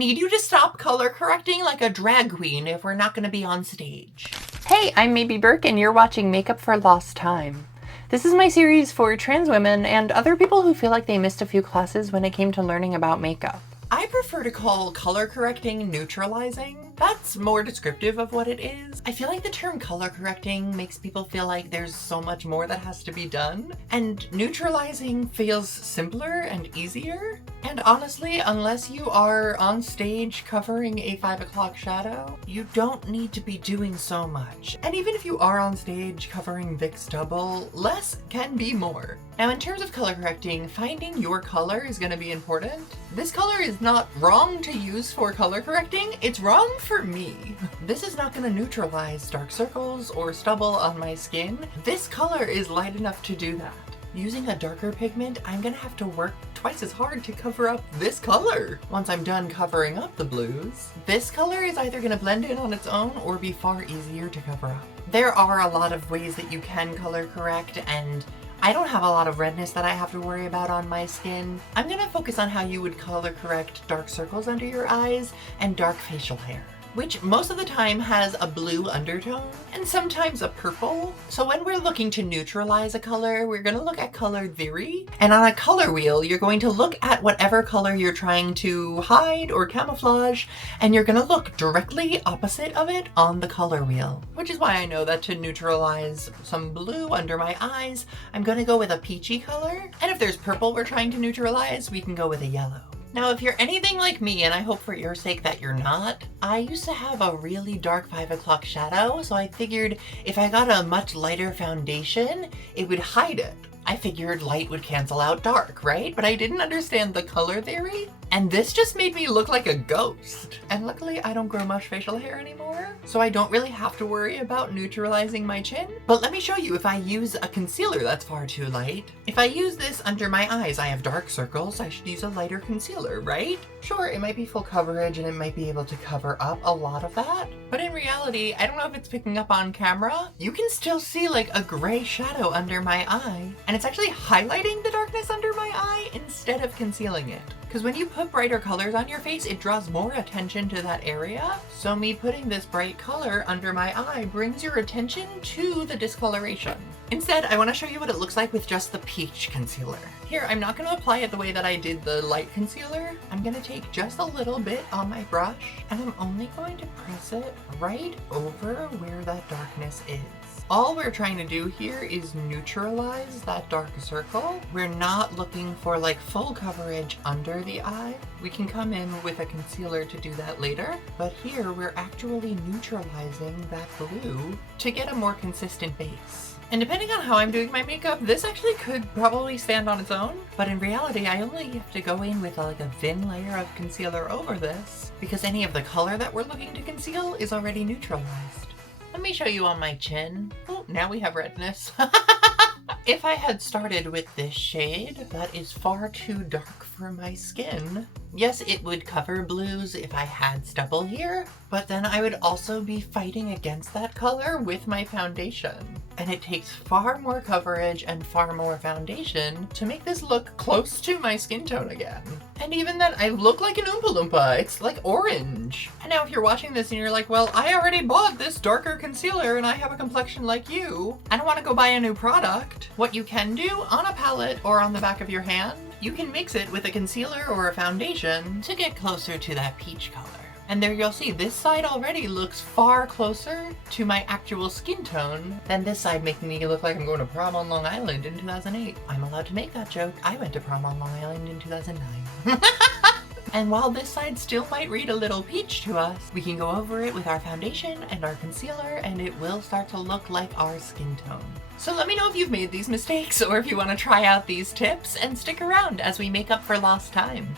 need you to stop color correcting like a drag queen if we're not going to be on stage. Hey, I'm maybe Burke and you're watching Makeup for Lost Time. This is my series for trans women and other people who feel like they missed a few classes when it came to learning about makeup. I prefer to call color correcting neutralizing. That's more descriptive of what it is. I feel like the term color correcting makes people feel like there's so much more that has to be done, and neutralizing feels simpler and easier. And honestly, unless you are on stage covering a 5 o'clock shadow, you don't need to be doing so much. And even if you are on stage covering Vic Stubble, less can be more. Now, in terms of color correcting, finding your color is going to be important. This color is not wrong to use for color correcting, it's wrong for me. This is not going to neutralize dark circles or stubble on my skin. This color is light enough to do that. Using a darker pigment, I'm gonna have to work twice as hard to cover up this color. Once I'm done covering up the blues, this color is either gonna blend in on its own or be far easier to cover up. There are a lot of ways that you can color correct, and I don't have a lot of redness that I have to worry about on my skin. I'm gonna focus on how you would color correct dark circles under your eyes and dark facial hair, which most of the time has a blue undertone and sometimes a purple. So when we're looking to neutralize a color, we're going to look at color theory. And on a color wheel, you're going to look at whatever color you're trying to hide or camouflage, and you're going to look directly opposite of it on the color wheel. Which is why I know that to neutralize some blue under my eyes, I'm going to go with a peachy color. And if there's purple we're trying to neutralize, we can go with a yellow. Now, if you're anything like me, and I hope for your sake that you're not, I used to have a really dark 5 o'clock shadow, so I figured if I got a much lighter foundation, it would hide it. I figured light would cancel out dark, right? But I didn't understand the color theory, and this just made me look like a ghost. And luckily, I don't grow much facial hair anymore, so I don't really have to worry about neutralizing my chin. But let me show you if I use a concealer that's far too light. If I use this under my eyes, I have dark circles, I should use a lighter concealer, right? Sure, it might be full coverage and it might be able to cover up a lot of that, but in reality, I don't know if it's picking up on camera, you can still see like a gray shadow under my eye, and it's actually highlighting the darkness under my eye instead of concealing it. Because when you put brighter colors on your face, it draws more attention to that area. So me putting this bright color under my eye brings your attention to the discoloration. Instead, I want to show you what it looks like with just the peach concealer. Here, I'm not going to apply it the way that I did the light concealer. I'm going to take just a little bit on my brush, and I'm only going to press it right over where that darkness is. All we're trying to do here is neutralize that dark circle. We're not looking for like full coverage under the eye. We can come in with a concealer to do that later, but here we're actually neutralizing that blue to get a more consistent base. And depending on how I'm doing my makeup, this actually could probably stand on its own, but in reality, I only have to go in with like a thin layer of concealer over this because any of the color that we're looking to conceal is already neutralized. Let me show you on my chin. Oh, now we have redness. If I had started with this shade that is far too dark for my skin, yes, it would cover blues if I had stubble here, but then I would also be fighting against that color with my foundation. And it takes far more coverage and far more foundation to make this look close to my skin tone again. And even then, I look like an Oompa Loompa. It's like orange. And now if you're watching this and you're like, well, I already bought this darker concealer and I have a complexion like you, I don't want to go buy a new product. What you can do on a palette or on the back of your hand, you can mix it with a concealer or a foundation to get closer to that peach color. And there you'll see this side already looks far closer to my actual skin tone than this side, making me look like I'm going to prom on Long Island in 2008. I'm allowed to make that joke. I went to prom on Long Island in 2009. And while this side still might read a little peach to us, we can go over it with our foundation and our concealer and it will start to look like our skin tone. So let me know if you've made these mistakes or if you want to try out these tips, and stick around as we make up for lost time.